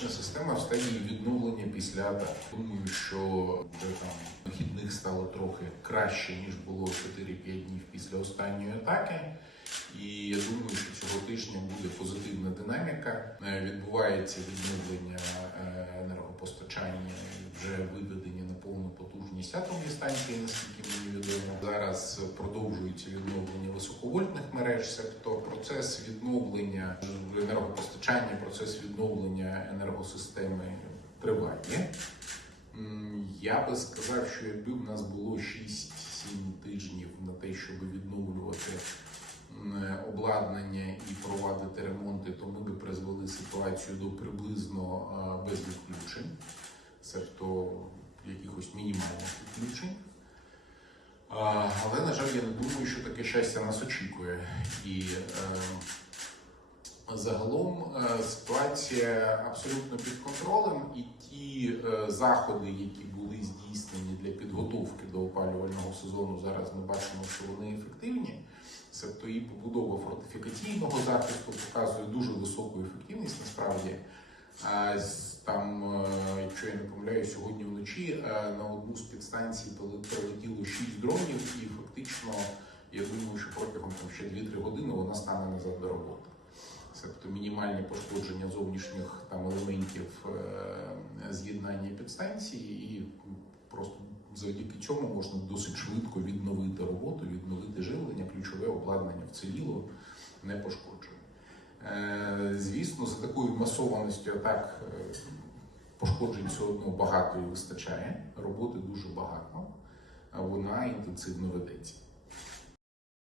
енергетична система в стадії відновлення після атак. Думаю, що вже там вихідних стало трохи краще ніж було 4-5 днів після останньої атаки. І я думаю, що цього тижня буде позитивна динаміка. Е, Відбувається відновлення е, енергопостачання, вже виведені на повну потужність атомні станції, наскільки мені відомо. Зараз продовжується відновлення високовольтних мереж, тобто процес відновлення енергопостачання, процес відновлення енергосистеми триває. Я би сказав, що якби в нас було 6-7 тижнів на те, щоб відновлювати обладнання і провадити ремонти, то ми би призвели ситуацію до приблизно без відключень, тобто якихось мінімальних відключень. Але, на жаль, я не думаю, що таке щастя нас очікує. І е, загалом е, ситуація абсолютно під контролем, і ті е, заходи, які були здійснені для підготовки до опалювального сезону, зараз ми бачимо, що вони ефективні. Тобто і побудова фортифікаційного захисту показує дуже високу ефективність насправді. Там, якщо я не помиляю, сьогодні вночі е, на одну з підстанцій прилетіло 6 дронів, і фактично я думаю, що протягом там, ще 2-3 години вона стане назад до роботи. Тобто мінімальні пошкодження зовнішніх там елементів е, з'єднання підстанції, і просто завдяки цьому можна досить швидко відновити роботу, відновити живлення, ключове обладнання вціліло, не пошкоджено. Е, Звісно, за такою масованістю атак пошкоджень все одно багато і вистачає. Роботи дуже багато, вона інтенсивно ведеться.